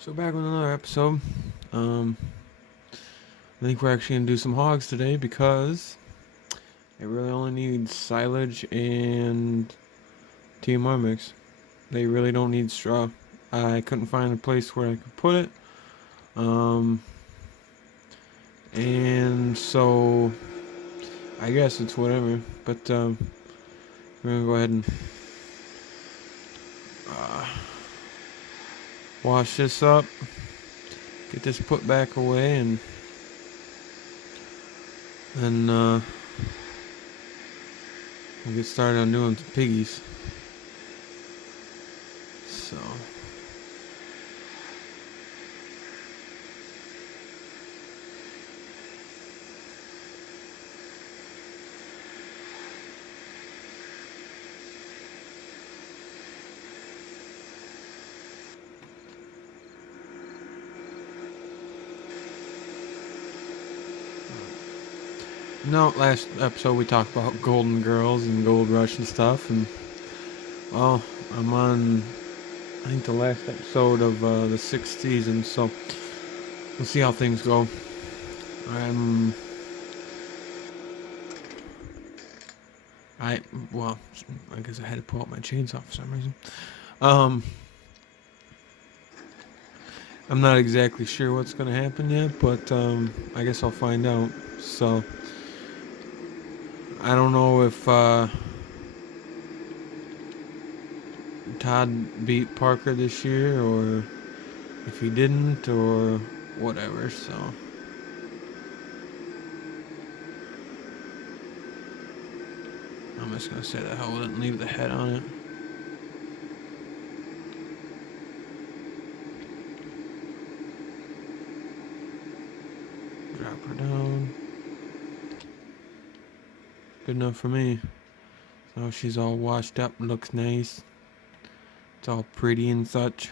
So back with another episode. I think we're actually gonna do some hogs today because it really only needs silage and TMR mix. They really don't need straw. I couldn't find a place where I could put it. Um, and so I guess it's whatever. But we're gonna go ahead and uh, wash this up, get this put back away, and then we'll get started on doing some piggies. So. No, last episode we talked about Golden Girls and Gold Rush and stuff, and well, I'm on, I think, the last episode of the sixth season, so we'll see how things go. I'm, I, well, I guess I had to pull out my chainsaw for some reason. Um, I'm not exactly sure what's gonna happen yet, but I guess I'll find out. So I don't know if Todd beat Parker this year or if he didn't or whatever. So. I'm just gonna say that I wouldn't leave the head on it. Drop her down. Good enough for me. So she's all washed up, looks nice. It's all pretty and such.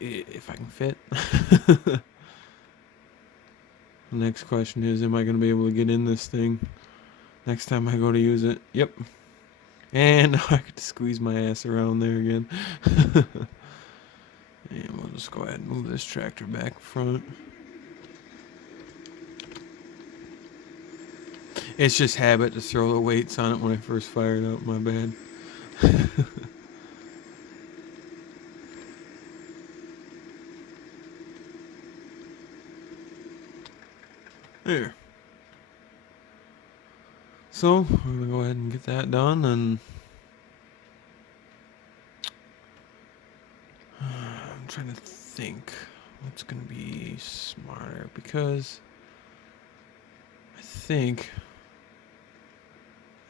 If I can fit. The next question is, am I gonna be able to get in this thing next time I go to use it? Yep. And I could squeeze my ass around there again. And we'll just go ahead and move this tractor back in front. It's just habit to throw the weights on it when I first fire it up, my bad. There. So, we're going to go ahead and get that done, and I'm trying to think what's going to be smarter, because I think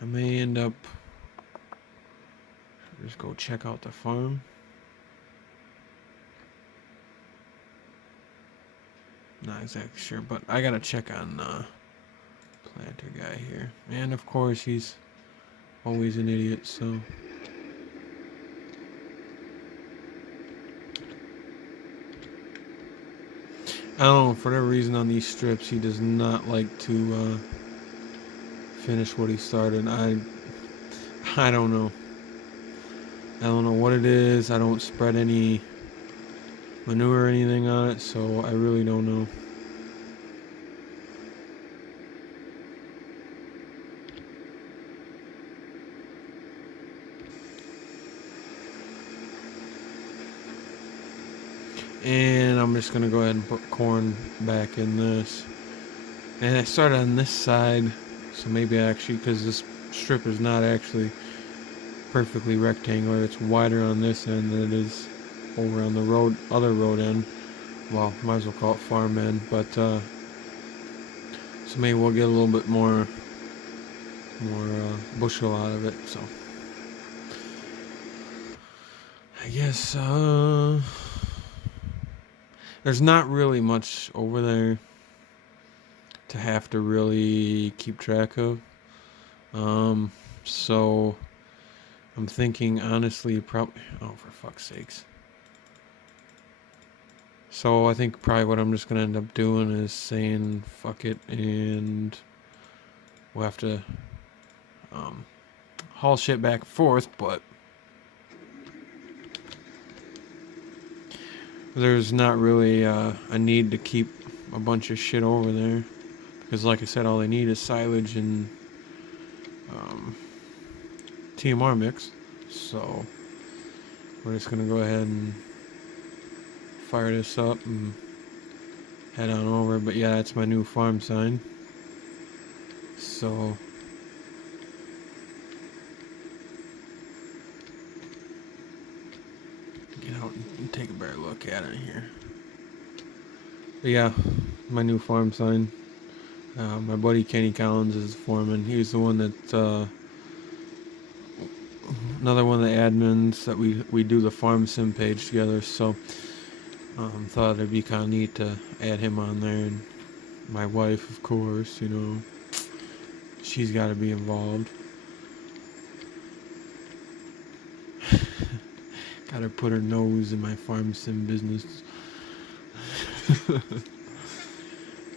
I may end up just go check out the farm. Not exactly sure, but I gotta check on planter guy here, and of course he's always an idiot. So I don't know, for whatever reason on these strips he does not like to finish what he started. I don't know. I don't know what it is. I don't spread any manure or anything on it, so I really don't know. And I'm just gonna go ahead and put corn back in this. And I started on this side, so maybe actually, because this strip is not actually perfectly rectangular, it's wider on this end than it is over on the other road end. Well, might as well call it farm end, but so maybe we'll get a little bit more bushel out of it. So I guess there's not really much over there to have to really keep track of. So I'm thinking honestly, probably. Oh, for fuck's sakes. So I think probably what I'm just gonna end up doing is saying fuck it, and we'll have to haul shit back and forth, but there's not really a need to keep a bunch of shit over there. Because like I said, all they need is silage and um, TMR mix. So we're just going to go ahead and fire this up and head on over. But yeah, that's my new farm sign. So get out and take a better look at it here. But yeah, my new farm sign. My buddy Kenny Collins is the foreman. He's the one that, another one of the admins that we do the farm sim page together. So thought it'd be kind of neat to add him on there. And my wife, of course, you know, she's got to be involved. Got to put her nose in my farm sim business.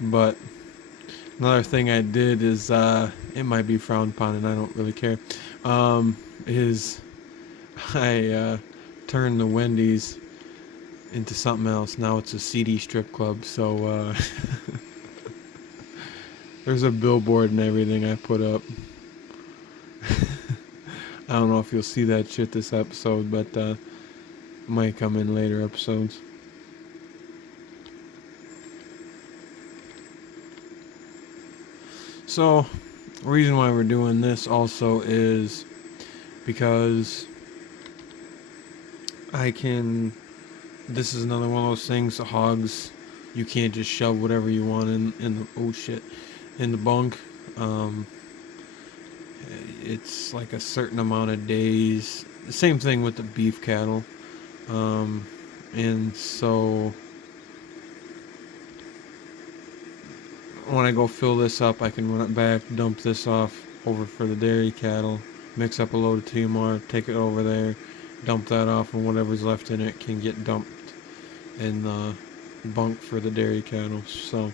But another thing I did is, it might be frowned upon and I don't really care, is I turned the Wendy's into something else. Now it's a seedy strip club. So there's a billboard and everything I put up. I don't know if you'll see that shit this episode, but might come in later episodes. So, the reason why we're doing this also is because this is another one of those things, the hogs, you can't just shove whatever you want in the bunk. It's like a certain amount of days. The same thing with the beef cattle. And so when I go fill this up, I can run it back, dump this off over for the dairy cattle, mix up a load of TMR, take it over there, dump that off, and whatever's left in it can get dumped in the bunk for the dairy cattle. So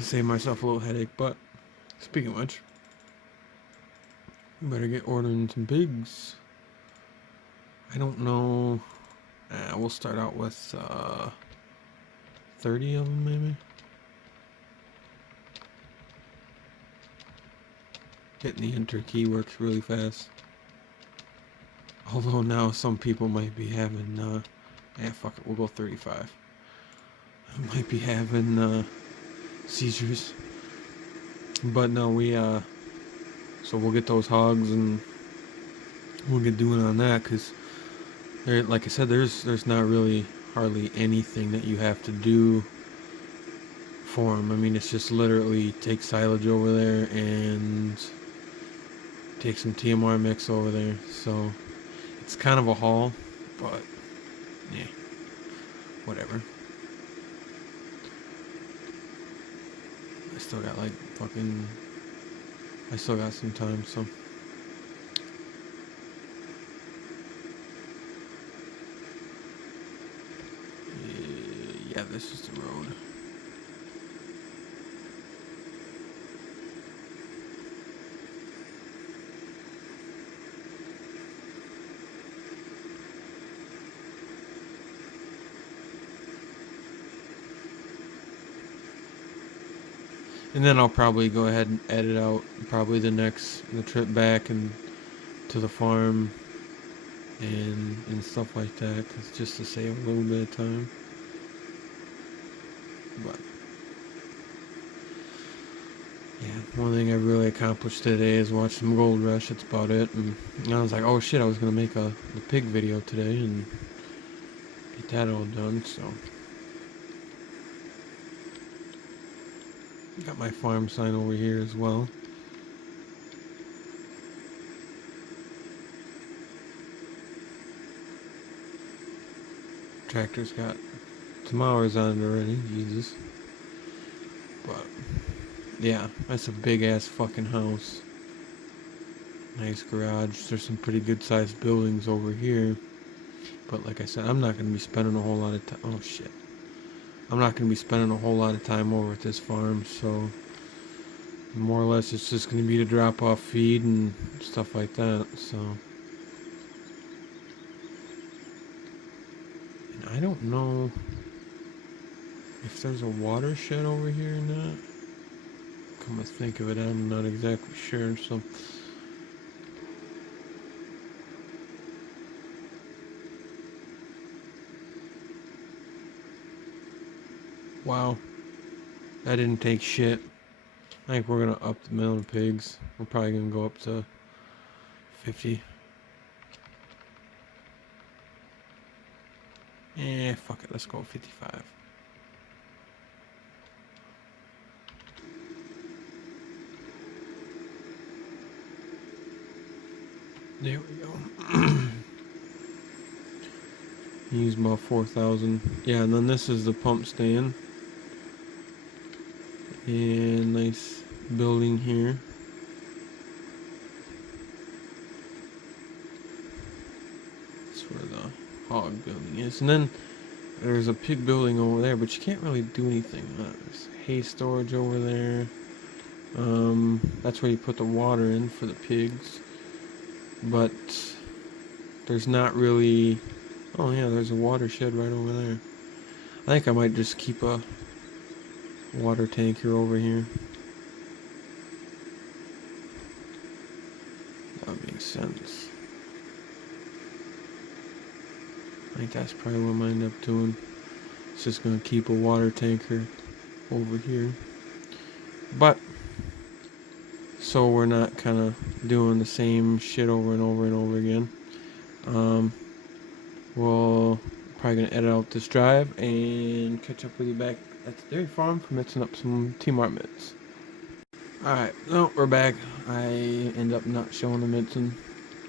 save myself a little headache. But speaking of which, we better get ordering some pigs. I don't know. We'll start out with 30 of them, maybe. Hitting the enter key works really fast. Although now some people might be having, fuck it, we'll go 35. Might be having seizures. But no, so we'll get those hogs and we'll get doing on that, because like I said, there's not really hardly anything that you have to do for them. I mean, it's just literally take silage over there and take some TMR mix over there. So it's kind of a haul, but yeah, whatever. I still got some time, so. Yeah, this is the road. And then I'll probably go ahead and edit out probably the trip back and to the farm and stuff like that, cause just to save a little bit of time. But yeah, one thing I really accomplished today is watch some Gold Rush. That's about it. And I was like, oh shit, I was gonna make the pig video today and get that all done. So got my farm sign over here as well. Tractor's got some hours on it already, Jesus. But yeah, that's a big ass fucking house. Nice garage. There's some pretty good sized buildings over here. But like I said, I'm not gonna be spending a whole lot of time. Oh shit. I'm not gonna be spending a whole lot of time over at this farm, so more or less it's just gonna be to drop off feed and stuff like that. So I don't know if there's a watershed over here or not. Come to think of it, I'm not exactly sure. So, wow, that didn't take shit. I think we're gonna up the million pigs. We're probably gonna go up to 50. Fuck it, let's go 55. There we go. Use about 4,000. Yeah, and then this is the pump stand. And nice building here. That's where the hog building is. And then there's a pig building over there, but you can't really do anything. There's hay storage over there. That's where you put the water in for the pigs. But there's not really... Oh yeah, there's a watershed right over there. I think I might just keep a water tanker over here. That makes sense. I think that's probably what I'm gonna end up doing. It's just gonna keep a water tanker over here. But so we're not kind of doing the same shit over and over and over again. We'll probably gonna edit out this drive and catch up with you back at the dairy farm for mixing up some T-Mart mints. Alright, no, we're back. I end up not showing the mixing.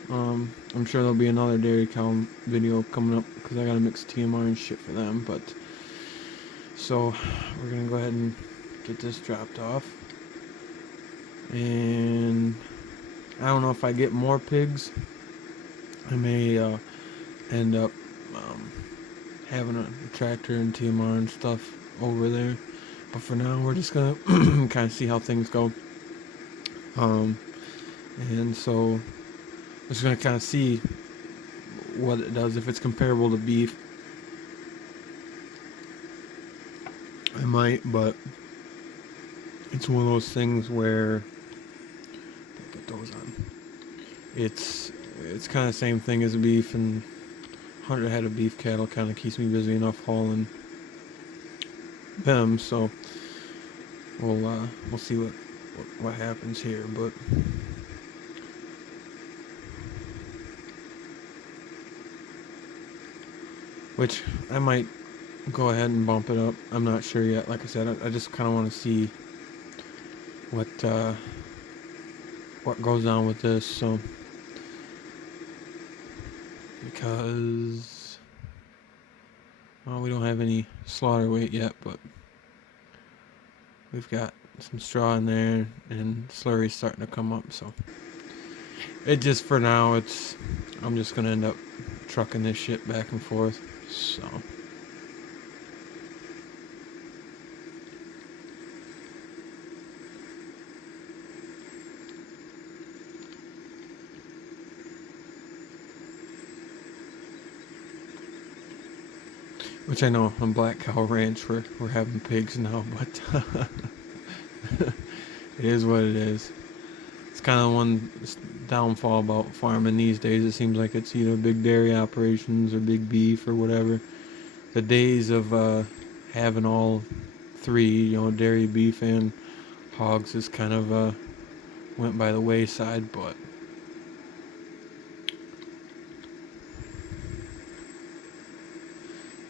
I'm sure there'll be another dairy cow video coming up because I gotta mix TMR and shit for them. But so we're gonna go ahead and get this dropped off. And I don't know if I get more pigs. I may end up having a tractor and TMR and stuff over there. But for now, we're just gonna kind of see how things go. And so just gonna kind of see what it does, if it's comparable to beef. I might, but it's one of those things where get those on. It's kind of the same thing as beef, and 100 head of beef cattle kind of keeps me busy enough hauling them. So we'll see what happens here, but. Which I might go ahead and bump it up. I'm not sure yet. Like I said, I just kind of want to see what goes on with this. So because we don't have any slaughter weight yet, but we've got some straw in there and slurry's starting to come up. So it just for now, I'm just gonna end up trucking this shit back and forth. So. Which I know on Black Cow Ranch we're having pigs now, but it is what it is. It's kind of one downfall about farming these days. It seems like it's either big dairy operations or big beef or whatever. The days of having all three, dairy, beef, and hogs is kind of went by the wayside, but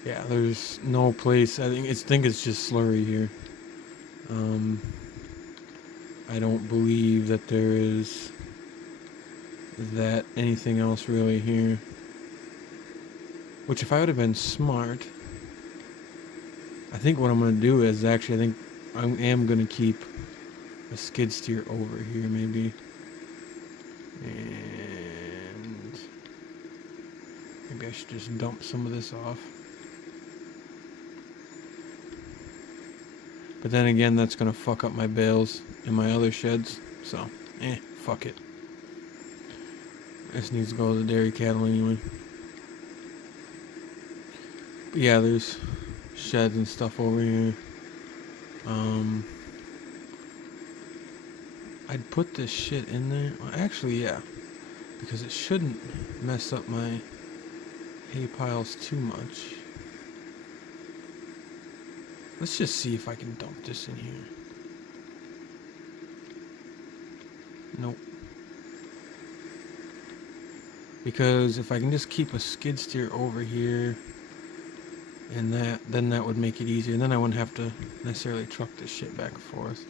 yeah, there's no place. I think it's just slurry here. I don't believe that there is that anything else really here. Which, if I would have been smart, I think what I'm gonna do is I think I am gonna keep a skid steer over here maybe, and maybe I should just dump some of this off. But then again, that's gonna fuck up my bales in my other sheds, so fuck it. This needs to go to the dairy cattle anyway. Yeah, there's sheds and stuff over here. I'd put this shit in there. Well, actually, yeah, because it shouldn't mess up my hay piles too much. Let's just see if I can dump this in here. Nope. Because if I can just keep a skid steer over here, and then that would make it easier. And then I wouldn't have to necessarily truck this shit back and forth.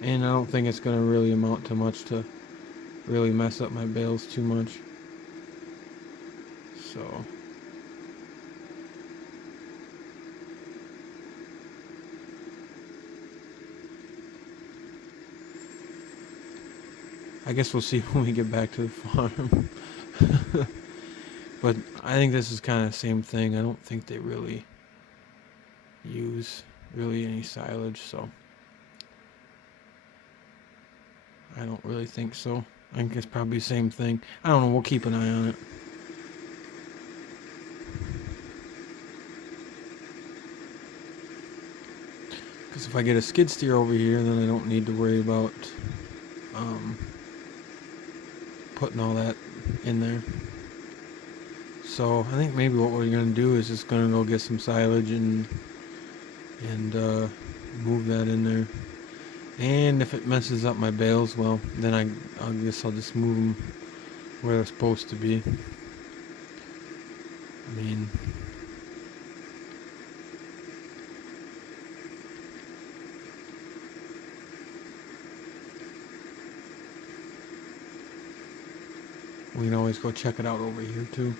And I don't think it's going to really amount to much to really mess up my bales too much. So I guess we'll see when we get back to the farm. But I think this is kind of the same thing. I don't think they really use any silage, so I don't really think so. I think it's probably the same thing. I don't know. We'll keep an eye on it. Because if I get a skid steer over here, then I don't need to worry about putting all that in there. So I think maybe what we're going to do is just going to go get some silage and move that in there. And if it messes up my bales, well, then I guess I'll just move them where they're supposed to be. I mean, we can always go check it out over here too.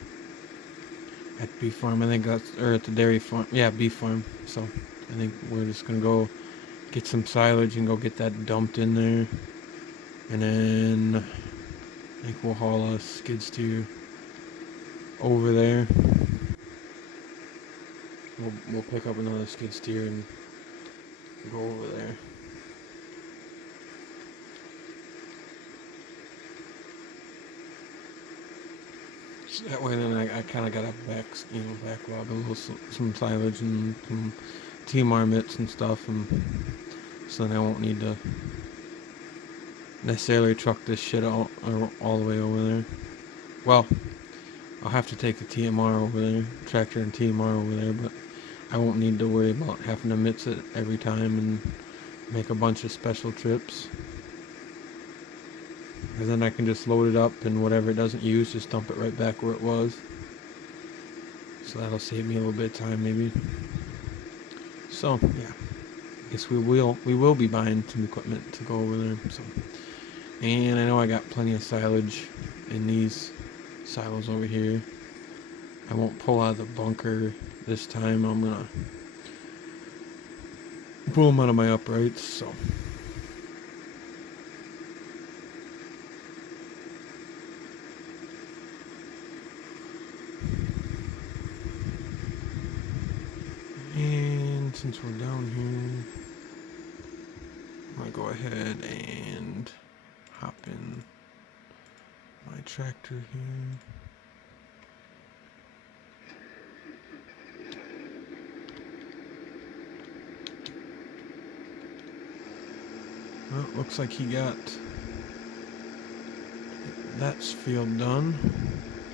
At beef farm, I think that's, or at the dairy farm. Yeah, beef farm. So I think we're just gonna go get some silage and go get that dumped in there. And then I think we'll haul a skid steer over there. We'll pick up another skid steer and go over there. So that way, then I kind of got a backlog a little some silage and some tea marmots and stuff, and so then I won't need to necessarily truck this shit all the way over there. Well, I'll have to take the TMR over there, tractor and TMR over there, but I won't need to worry about having to mix it every time and make a bunch of special trips. And then I can just load it up and whatever it doesn't use, just dump it right back where it was. So that'll save me a little bit of time maybe. So yeah, I guess we will be buying some equipment to go over there. So, and I know I got plenty of silage in these silos over here. I won't pull out of the bunker this time. I'm gonna pull them out of my uprights. So. And since we're down here, I'm gonna go ahead and hop in my tractor here. Well, looks like he got that field done.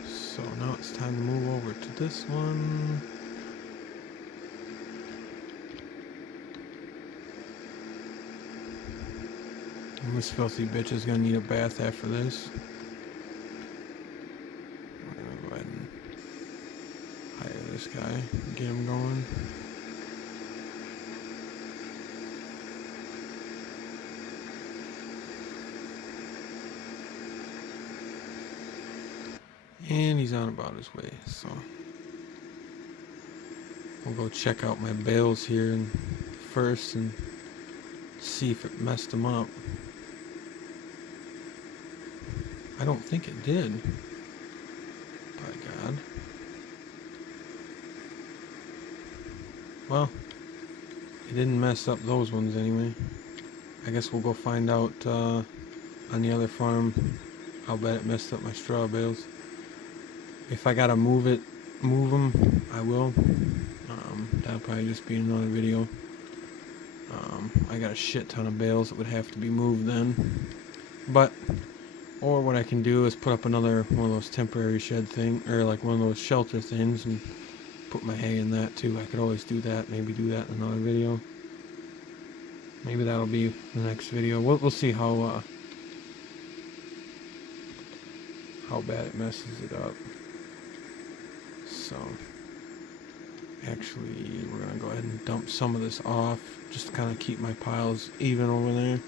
So now it's time to move over to this one. And this filthy bitch is gonna need a bath after this. We're gonna go ahead and hire this guy and get him going. And he's on about his way, so we'll go check out my bales here first and see if it messed them up. I don't think it did. By God. Well, it didn't mess up those ones anyway. I guess we'll go find out on the other farm how bad it messed up my straw bales. If I gotta move them, I will. That'll probably just be another video. I got a shit ton of bales that would have to be moved then. But, or what I can do is put up another one of those temporary shed thing, or like one of those shelter things, and put my hay in that too. I could always do that. Maybe do that in another video. Maybe that'll be the next video. We'll see how bad it messes it up. So, actually, we're gonna go ahead and dump some of this off, just to kind of keep my piles even over there.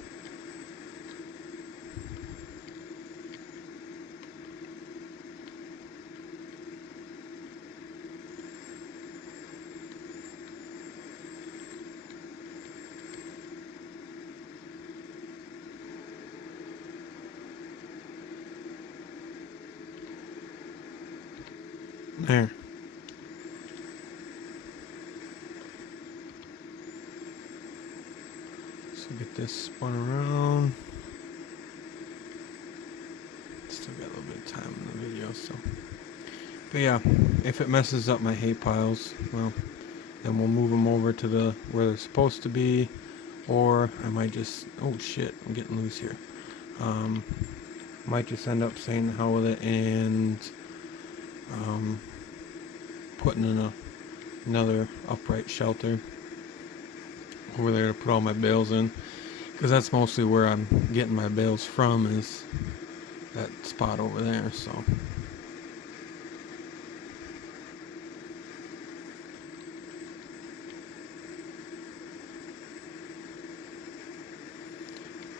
There. So get this spun around. Still got a little bit of time in the video, so. But yeah, if it messes up my hay piles, well, then we'll move them over to where they're supposed to be, or I might just, oh shit, I'm getting loose here. Might just end up saying the hell with it and putting in another upright shelter over there to put all my bales in, because that's mostly where I'm getting my bales from, is that spot over there. So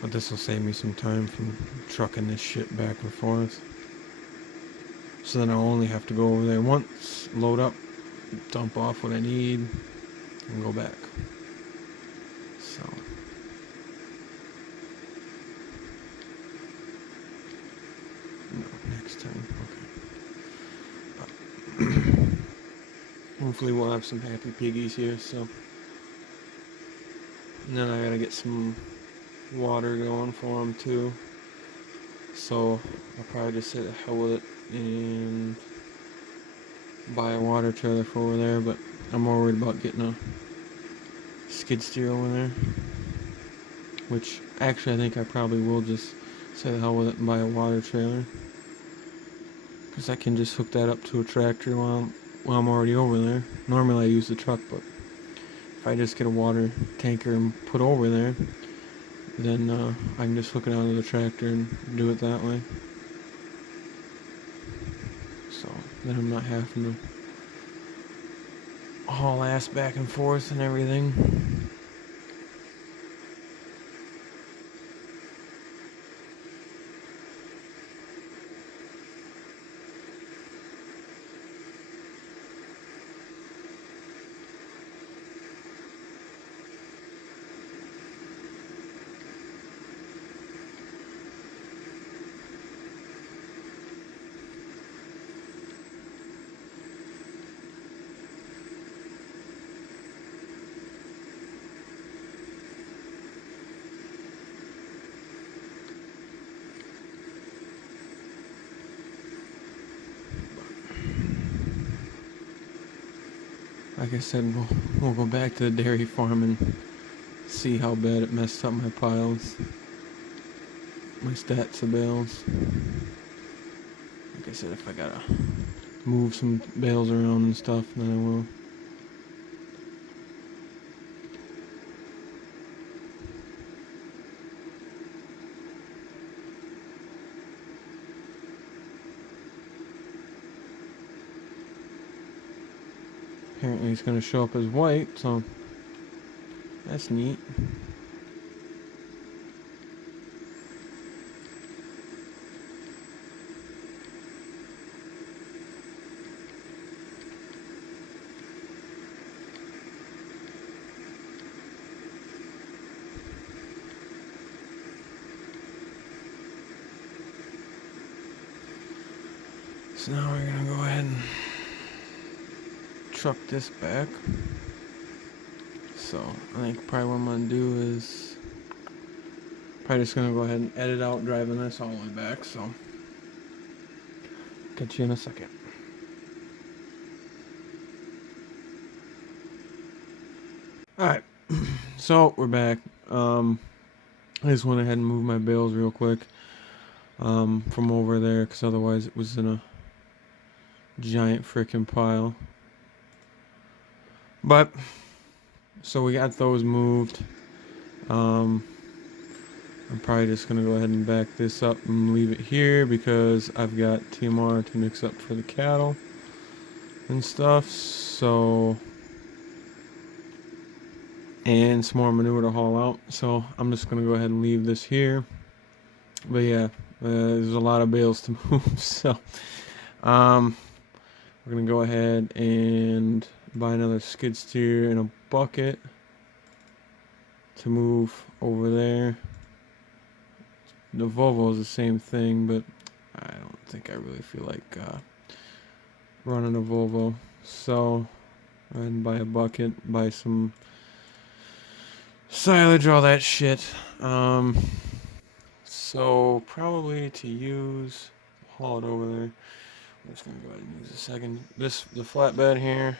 but this will save me some time from trucking this shit back and forth. So then I'll only have to go over there once, load up, dump off what I need, and go back. So. No, next time. Okay. Hopefully we'll have some happy piggies here, so. And then I gotta get some water going for them too. So I'll probably just say the hell with it and buy a water trailer for over there, but I'm more worried about getting a skid steer over there, which actually I think I probably will just say the hell with it and buy a water trailer, because I can just hook that up to a tractor while I'm already over there. Normally I use the truck, but if I just get a water tanker and put over there, then I can just hook it onto the tractor and do it that way. So then I'm not having to haul ass back and forth and everything. Like I said, we'll go back to the dairy farm and see how bad it messed up my piles, my stats of bales. Like I said, if I gotta move some bales around and stuff, then I will. Apparently it's going to show up as white, so that's neat. So now we're going to go ahead and truck this back. So I think probably what I'm going to do is probably just going to go ahead and edit out driving this all the way back. So catch you in a second. Alright, so we're back. I just went ahead and moved my bales real quick from over there because otherwise it was in a giant freaking pile. But, so we got those moved. Um, I'm probably just going to go ahead and back this up and leave it here because I've got TMR to mix up for the cattle and stuff. So, and some more manure to haul out. So I'm just going to go ahead and leave this here. But yeah, there's a lot of bales to move. So um, we're going to go ahead and buy another skid steer and a bucket to move over there. The Volvo is the same thing, but I don't think I really feel like running a Volvo. So go ahead and buy a bucket, buy some silage, all that shit. So probably to use, haul it over there. I'm just gonna go ahead and use the flatbed here.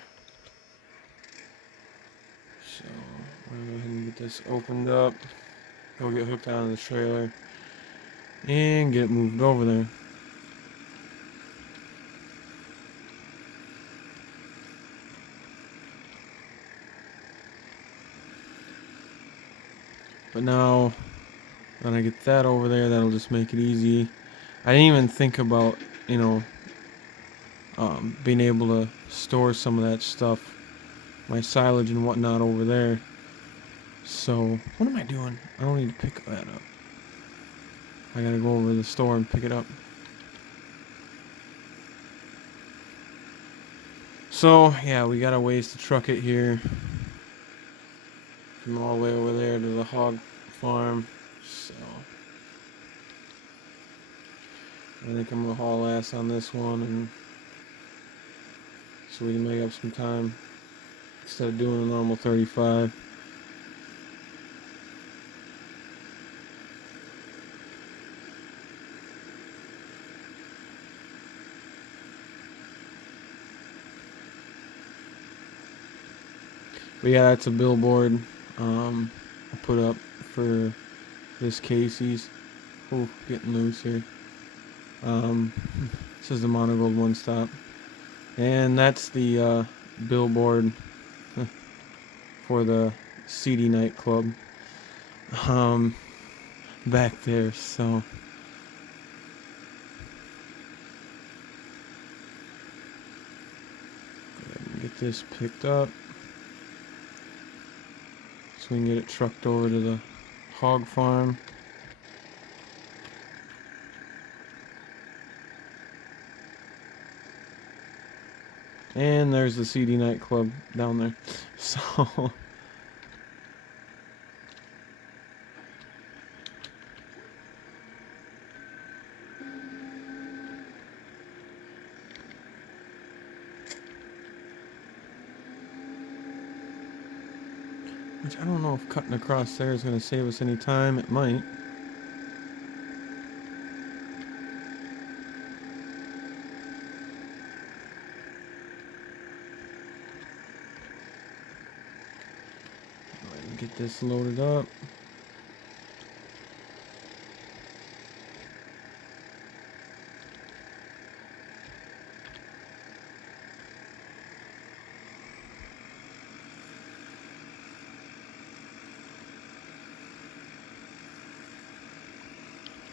So I'm gonna go ahead and get this opened up. Go get hooked onto the trailer and get it moved over there. But now, when I get that over there, that'll just make it easy. I didn't even think about, you know, being able to store some of that stuff, my silage and whatnot over there. So, what am I doing? I don't need to pick that up. I gotta go over to the store and pick it up. So, yeah, we got a ways to truck it here. From all the way over there to the hog farm. So, I think I'm gonna haul ass on this one, and so we can make up some time instead of doing a normal 35. But yeah, that's a billboard I put up for this Casey's. Oh, getting loose here. This is the Monogold One Stop. And that's the billboard for the seedy nightclub um, back there. So go ahead and get this picked up so we can get it trucked over to the hog farm. And there's the seedy nightclub down there. So which I don't know if cutting across there is going to save us any time. It might. Go ahead and get this loaded up.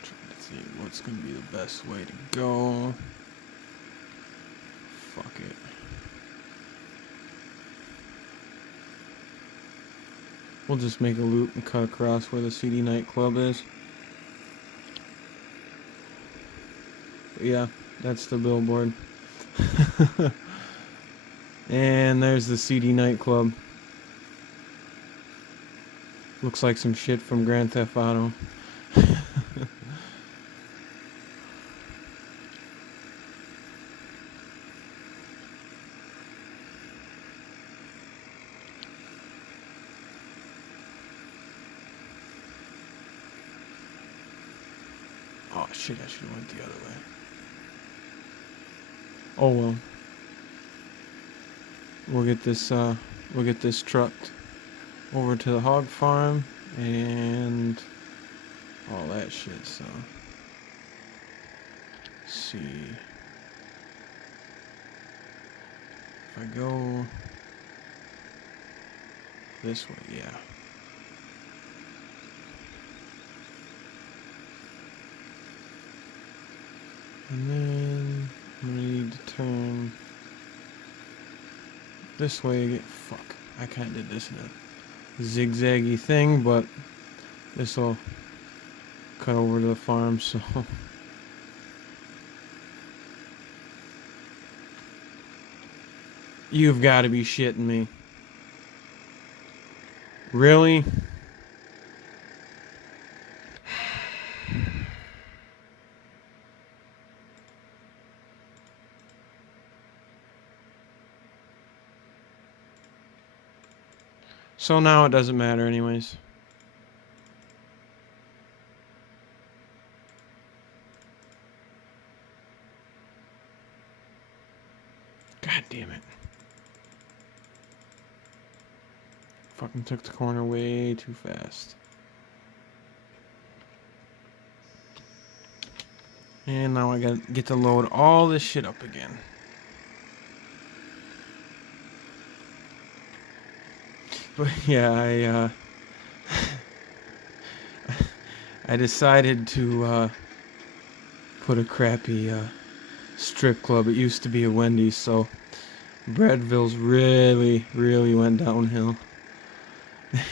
Trying to see what's going to be the best way to go. Fuck it. We'll just make a loop and cut across where the seedy nightclub is. But yeah, that's the billboard. And there's the seedy nightclub. Looks like some shit from Grand Theft Auto. Oh shit, I should have went the other way. Oh well. We'll get this trucked. over to the hog farm and all that shit. So let's see if I go this way. Yeah. And then I'm gonna need to turn this way. Fuck. I kinda did this in a zigzaggy thing, but this will cut over to the farm, so you've got to be shitting me. Really? So now it doesn't matter anyways. God damn it. Fucking took the corner way too fast. And now I gotta get to load all this shit up again. But yeah, I decided to put a crappy strip club. It used to be a Wendy's, so Breadville's really went downhill.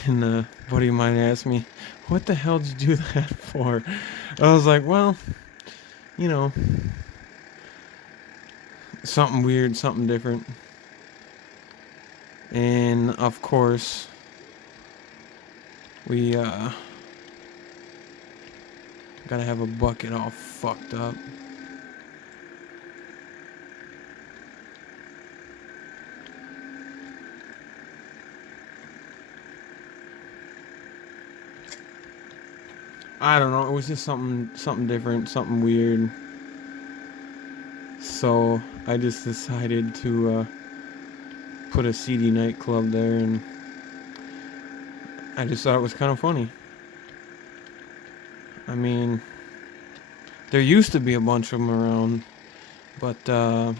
And a buddy of mine asked me, "What the hell did you do that for?" I was like, "Well, you know, something weird, something different." And of course, we gotta have a bucket all fucked up. I don't know. It was just something different, something weird. So I just decided to put a seedy nightclub there, and I just thought it was kind of funny. I mean, there used to be a bunch of them around, but a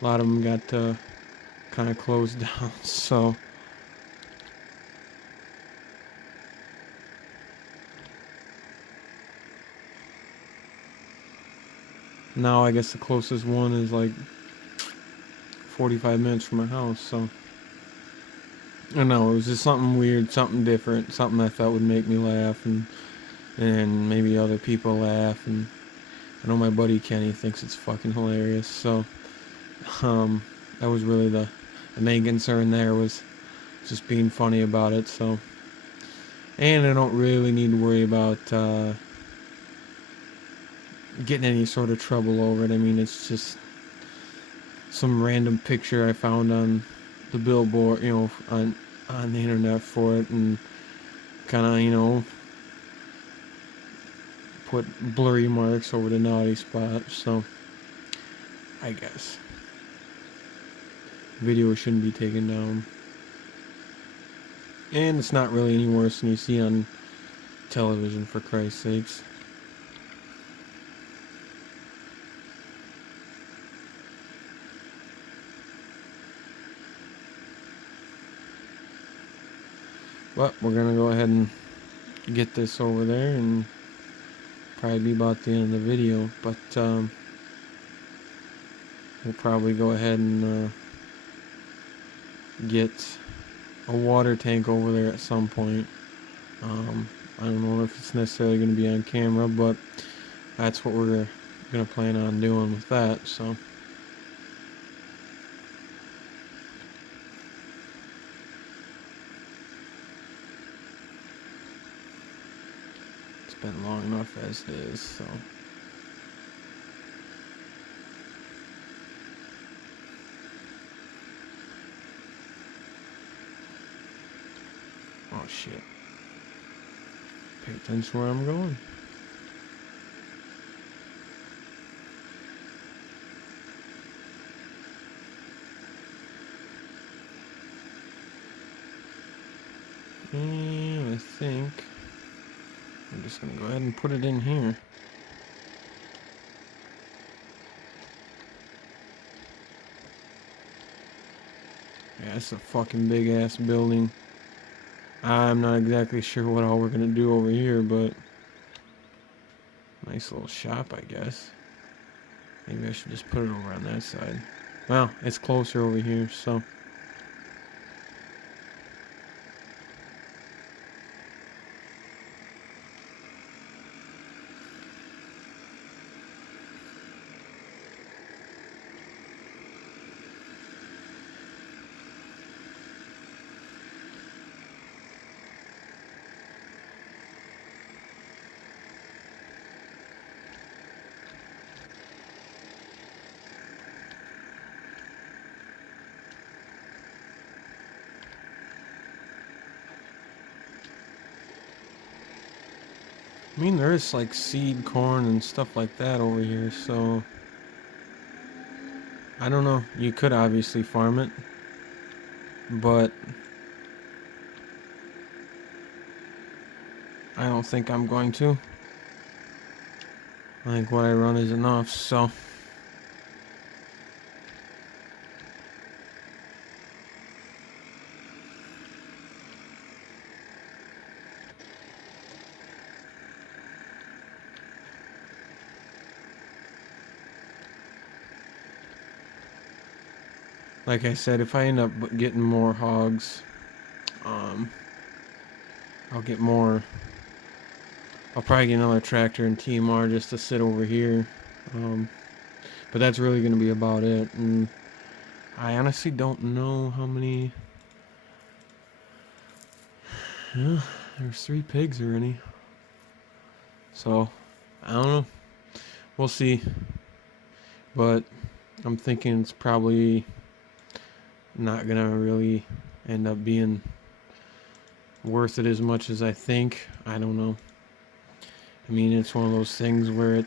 lot of them got kind of closed down. So now I guess the closest one is like 45 minutes from my house. So I don't know. It was just something weird, something different, something I thought would make me laugh, and maybe other people laugh. And I know my buddy Kenny thinks it's fucking hilarious. So that was really the main concern there, was just being funny about it. So, and I don't really need to worry about getting any sort of trouble over it. I mean, it's just some random picture I found on the billboard, on the internet for it, and kind of, put blurry marks over the naughty spot. So I guess video shouldn't be taken down, and it's not really any worse than you see on television, for Christ's sakes. But we're gonna go ahead and get this over there, and probably be about the end of the video. But we'll probably go ahead and get a water tank over there at some point. I don't know if it's necessarily going to be on camera, but that's what we're going to plan on doing with that. So it's been long enough as it is. So oh shit. Pay attention where I'm going. think I'm just gonna go ahead and put it in here. Yeah, it's a fucking big ass building. I'm not exactly sure what all we're gonna do over here, but nice little shop, I guess. Maybe I should just put it over on that side. Well, it's closer over here, so. I mean, there is like seed corn and stuff like that over here, so. I don't know. You could obviously farm it, but I don't think I'm going to. I think what I run is enough, so. Like I said, if I end up getting more hogs, I'll get more. I'll probably get another tractor and TMR just to sit over here. But that's really going to be about it. And I honestly don't know how many. Yeah, there's 3 pigs already. So, I don't know. We'll see. But I'm thinking it's probably not going to really end up being worth it as much as I think. I don't know. I mean, it's one of those things where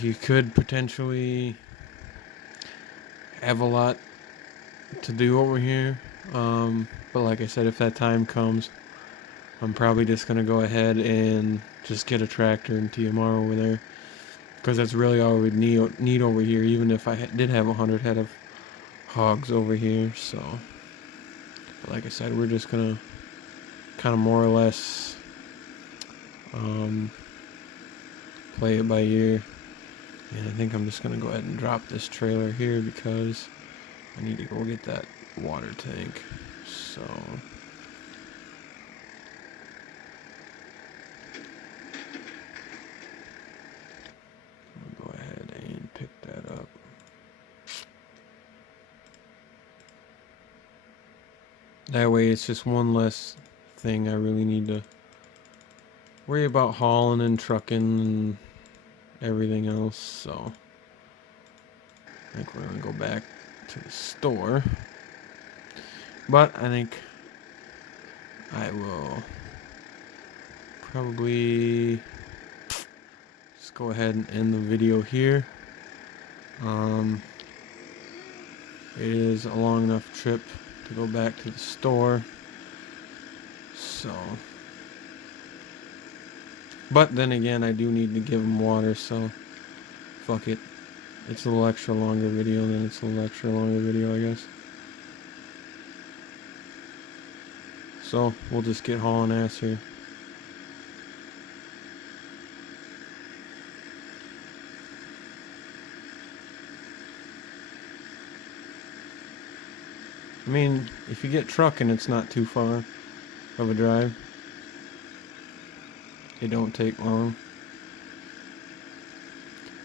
you could potentially have a lot to do over here. But like I said, if that time comes, I'm probably just going to go ahead and just get a tractor and TMR over there. Because that's really all we'd need over here, even if I did have 100 head of hogs over here. So, but like I said, we're just going to kind of more or less play it by ear. And I think I'm just going to go ahead and drop this trailer here because I need to go get that water tank. So I'll go ahead and pick that up. That way it's just one less thing I really need to worry about hauling and trucking and everything else. So I think we're going to go back to the store. But I think I will probably just go ahead and end the video here. It is a long enough trip to go back to the store. So, but then again, I do need to give them water, so fuck it. It's a little extra longer video, then it's a little extra longer video, I guess. So, we'll just get hauling ass here. I mean, if you get trucking, it's not too far of a drive. It don't take long.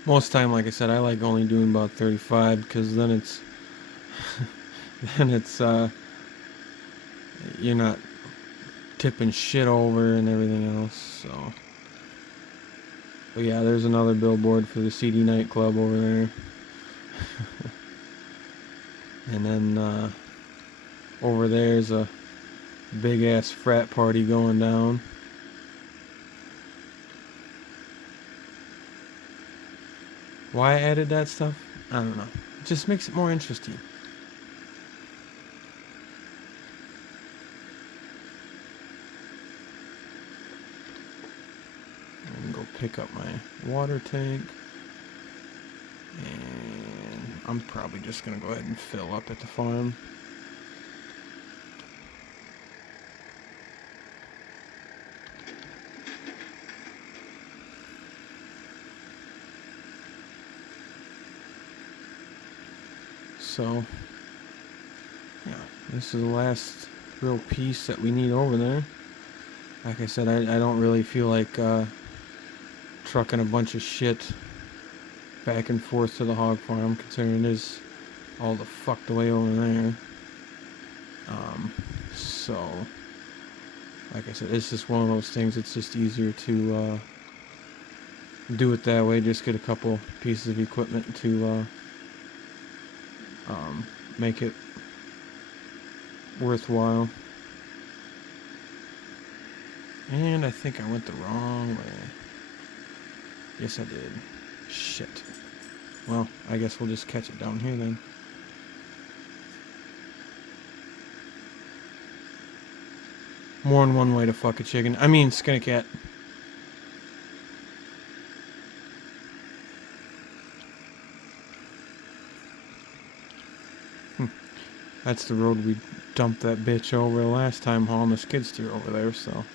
Most time, like I said, I like only doing about 35 because then it's you're not tipping shit over and everything else. So, but yeah, there's another billboard for the seedy nightclub over there. And then over there's a big ass frat party going down. Why I added that stuff? I don't know. It just makes it more interesting. pick up my water tank. And I'm probably just going to go ahead and fill up at the farm. So, yeah, this is the last real piece that we need over there. Like I said, I don't really feel like trucking a bunch of shit back and forth to the hog farm, considering it is all the fucked away over there. So, like I said, it's just one of those things. It's just easier to do it that way. Just get a couple pieces of equipment to make it worthwhile. And I think I went the wrong way. Yes, I did. Shit. Well, I guess we'll just catch it down here then. More than one way to fuck a chicken. I mean, skin a cat. That's the road we dumped that bitch over the last time hauling the skid steer over there, so.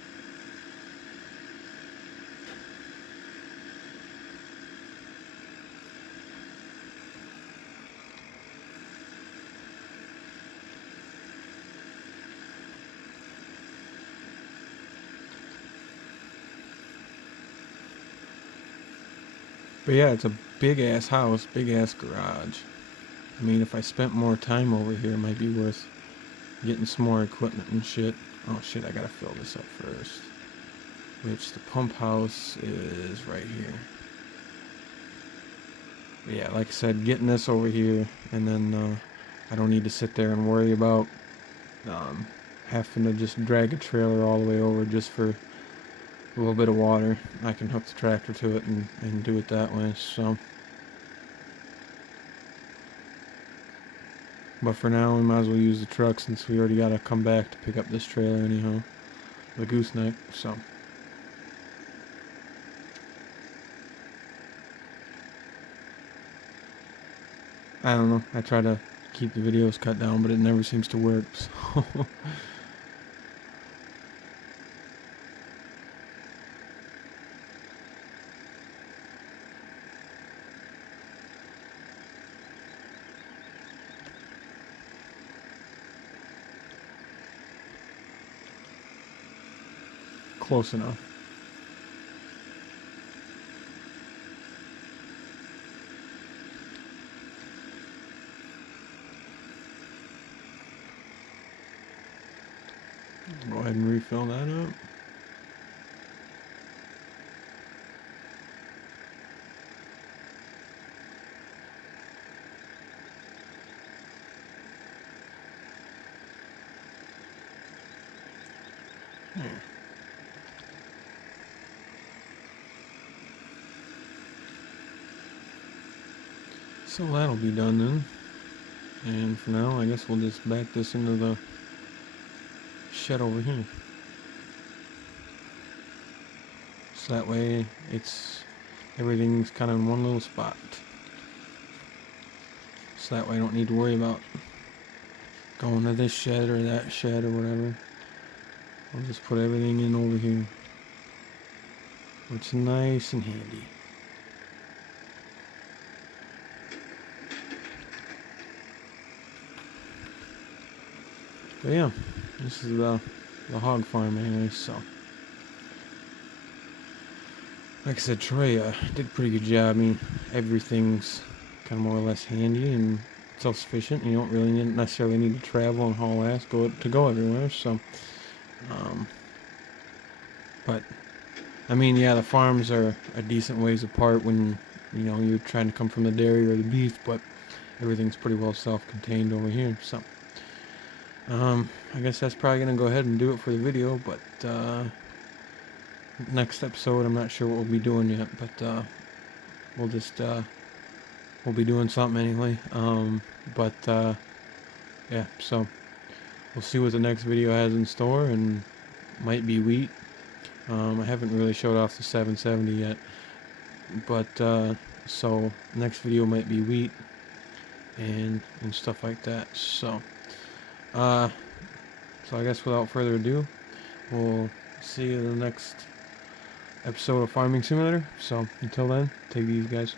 But yeah, it's a big ass house, big ass garage. I mean, if I spent more time over here, it might be worth getting some more equipment and shit. Oh shit, I gotta fill this up first. Which the pump house is right here. But yeah, like I said, getting this over here, and then I don't need to sit there and worry about having to just drag a trailer all the way over just for a little bit of water. I can hook the tractor to it and do it that way, so. But for now, we might as well use the truck since we already gotta come back to pick up this trailer anyhow. The gooseneck, so. I don't know, I try to keep the videos cut down, but it never seems to work, so. Close enough. Go ahead and refill that up. There. So that'll be done then. And for now, I guess we'll just back this into the shed over here. So that way everything's kind of in one little spot. So that way I don't need to worry about going to this shed or that shed or whatever. I'll just put everything in over here. Which is nice and handy. But yeah, this is the hog farm anyway, so. Like I said, Troy did a pretty good job. I mean, everything's kind of more or less handy and self-sufficient. You don't really necessarily need to travel and haul ass to go everywhere, so. But, I mean, yeah, the farms are a decent ways apart when, you know, you're trying to come from the dairy or the beef, but everything's pretty well self-contained over here, so. I guess that's probably going to go ahead and do it for the video, but next episode, I'm not sure what we'll be doing yet, but we'll just, we'll be doing something anyway. Yeah, so we'll see what the next video has in store, and might be wheat. I haven't really showed off the 770 yet. But so next video might be wheat and stuff like that. Uh, so I guess without further ado, we'll see you in the next episode of Farming Simulator. So until then, take it easy, guys.